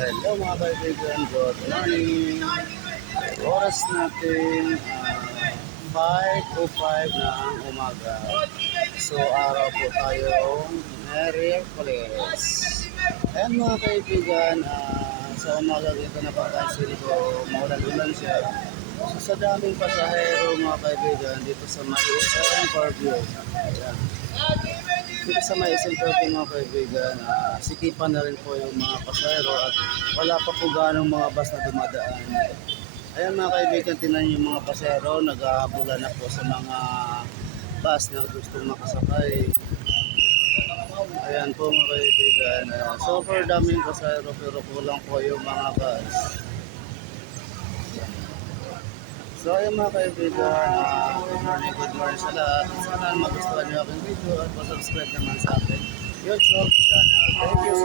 Hello mga kaibigan, good morning. Oras natin 5:05 ng umaga. So araw po tayong Miyerkules. Ayan mga kaibigan, sa umaga dito napapansin ko maulan-ulan siya. So sa daming pasahero mga kaibigan dito sa may isang Parkview. Ayan. Dito sa may isang Parkview mga kaibigan, sikipan na rin po yung mga pasahero at wala pa po ganong mga bus na dumadaan. Ayan mga kaibigan, tinan yung mga pasahero, nag-aabulan na po sa mga bus na gustong makasakay. Ayan po mga kaibigan, super daming pasahero pero kulang po yung mga bus. So ayun mga kaibigan, good morning sa lahat. Sana magustuhan niyo aking video at subscribe naman sa akin YouTube channel. Thank you